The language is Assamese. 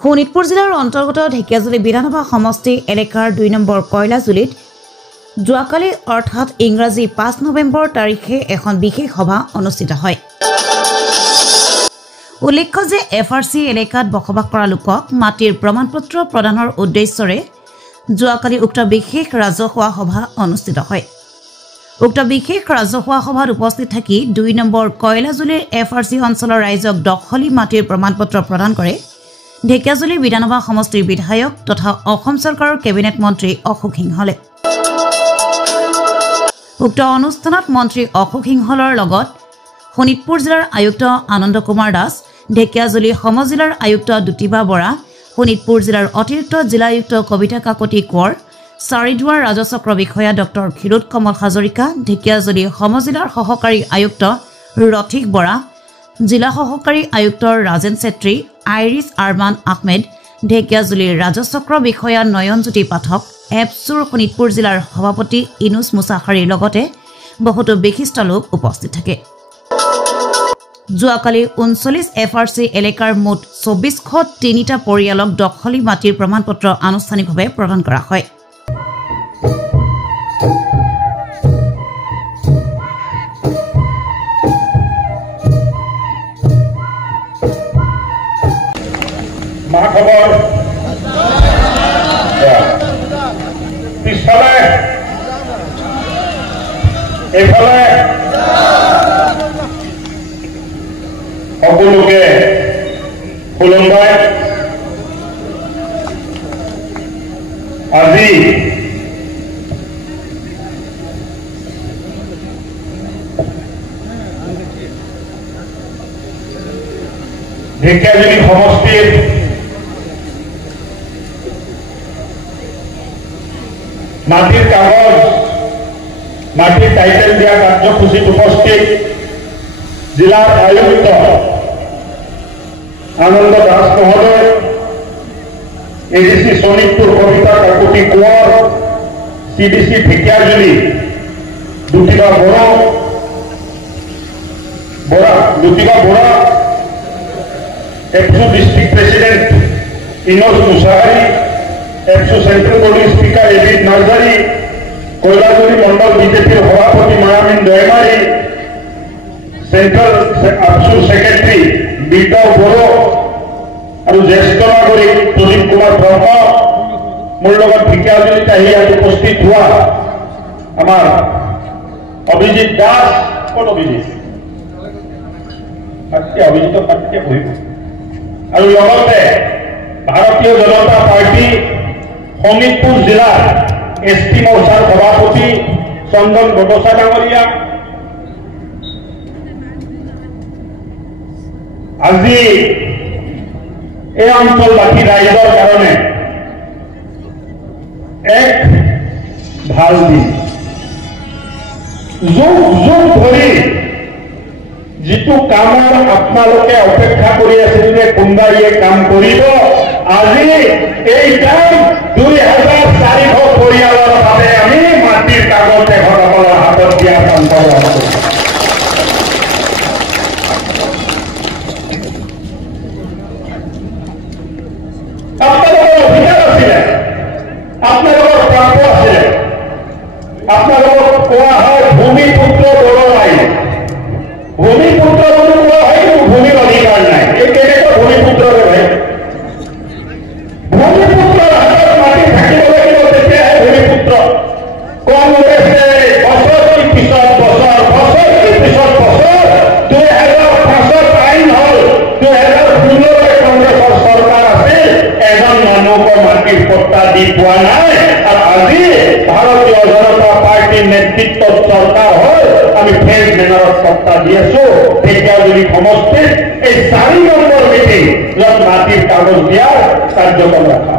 শোণিতপুৰ জিলাৰ অন্তৰ্গত ঢেকিয়াজুলি বিধানসভা সমষ্টি এলেকাৰ 2 নম্বৰ কয়লাজুলিত যোৱাকালি অৰ্থাৎ ইংৰাজী 5 নৱেম্বৰ তাৰিখে এখন বিশেষ সভা অনুষ্ঠিত হয়। উল্লেখ্য যে এফআৰচি এলেকাত বসবাস কৰা লোকক মাটিৰ প্ৰমাণপত্ৰ প্ৰদানৰ উদ্দেশ্যৰে যোৱাকালি উক্ত বিশেষ ৰাজহুৱা সভা অনুষ্ঠিত হয়। উক্ত বিশেষ ৰাজহুৱা সভাত উপস্থিত থাকি 2 নম্বৰ কয়লাজুলিৰ এফআৰচি অঞ্চলৰ ৰাইজক দখলী মাটিৰ প্ৰমাণপত্ৰ প্ৰদান কৰে ঢেকিয়াজুলি বিধানসভা সমষ্টিৰ বিধায়ক তথা অসম চৰকাৰৰ কেবিনেট মন্ত্ৰী অশোক সিংহলে। উক্ত অনুষ্ঠানত মন্ত্ৰী অশোক সিংহলৰ লগত শোণিতপুৰ জিলাৰ আয়ুক্ত আনন্দ কুমাৰ দাস, ঢেকিয়াজুলি সমজিলাৰ আয়ুক্ত দুতিবা বৰা, শোণিতপুৰ জিলাৰ অতিৰিক্ত জিলা আয়ুক্ত কবিতা কাকতি কোঁৱৰ, চাৰিদুৱাৰ ৰাজচক্ৰ বিষয়া ডক্টৰ ক্ষীৰোদ কমল হাজৰিকা, ঢেকিয়াজুলি সমজিলাৰ সহকাৰী আয়ুক্ত ৰথিক বৰা, জিলা সহকাৰী আয়ুক্ত ৰাজেন চেত্ৰী, আইৰিছ আৰমান আহমেদ, ঢেকিয়াজুলিৰ ৰাজচক্ৰ বিষয়া নয়নজ্যোতি পাঠক, এপছুৰ শোণিতপুৰ জিলাৰ সভাপতি ইনুছ মুছাখাৰীৰ লগতে বহুতো বিশিষ্ট লোক উপস্থিত থাকে। যোৱাকালি 39 এফআৰচি এলেকাৰ মুঠ 2403টা পৰিয়ালক দখলী মাটিৰ প্ৰমাণপত্ৰ আনুষ্ঠানিকভাৱে প্ৰদান কৰা হয়। সকলোকে খুলুমবাই আজি ঢেকিয়াজুলি সমষ্টিৰ মাটিৰ কাগজ মাটিৰ টাইটেল দিয়া কাৰ্যসূচীত উপস্থিত জিলাৰ আয়ুক্ত আনন্দ দাস মহোদয়, ADC Sonitpur Kabita Kakati Konwar, CDC Dhekiajuli Dutiba Bora, APSU district president Inoj Mushahary, APSU central police speaker Abid Narzary, Koilajuli Mandal বিজেপিৰ সভাপতি মায়ামিন দৈমাৰী, সেন্ট্ৰাল আপছুৰ সেক্ৰেটাৰি বিদ্যাও বড়ো আৰু জ্যেষ্ঠ নাগৰিক প্ৰদীপ কুমাৰ ব্ৰহ্ম, মোৰ লগত ঢেকিয়াজুলিত আহি আজি উপস্থিত হোৱা আমাৰ অভিজিত দাস, কোন অভিজিত পাটকে বহিব, আৰু লগতে ভাৰতীয় জনতা পাৰ্টি শোণিতপুৰ জিলাৰ এছটি মৰ্চাৰ সভাপতি চন্দন বটচা ডাঙৰীয়া, আজি এই অঞ্চলবাসী ৰাইজৰ কাৰণে এক ভাল দিন। যুগ যুগ ধৰি যিটো কামৰ আপোনালোকে অপেক্ষা কৰি আছিল যে কোনোবাই এই কাম কৰিব, আজি এই কাম 2400 পৰিয়ালৰ বাবে আমি মাটিৰ কাগজ তেখেতসকলৰ হাতত দিয়া কাম কৰা হৈছে। আপোনালোকৰ অধিকাৰ আছিলে, আপোনালোকৰ প্ৰাপ্য আছিলে, আপোনালোকক কোৱা হয় ভূমিপুত্ৰ বড়ো ৰাইজ। ভূমিপুত্ৰ বুলি কোৱা হয়, কিন্তু ভূমিৰ অধিকাৰ নাই। এই কেনেকুৱা ভূমিপুত্ৰৰে ভাই? ভূমিপুত্ৰৰ হাতত মাটি থাকিব লাগিব, তেতিয়াহে ভূমিপুত্ৰ। কংগ্ৰেছে বছৰৰ পিছত বছৰ 2005 আইন হল, 2016 কংগ্ৰেছৰ চৰকাৰ আছিল, এজন মানুহক মাটিৰ পট্টা দি পোৱা নাই। আৰু আজি ভাৰতীয় জনতা পাৰ্টিৰ নেতৃত্বত চৰকাৰ হ'ল, আমি ফেজ মেনাৰত পট্টা দি আছো। ঢেকিয়াজুলি সমষ্টিত এই 4 নম্বৰ মিটিং য'ত মাটিৰ কাগজ দিয়াৰ কাৰ্যক্ৰম ৰখা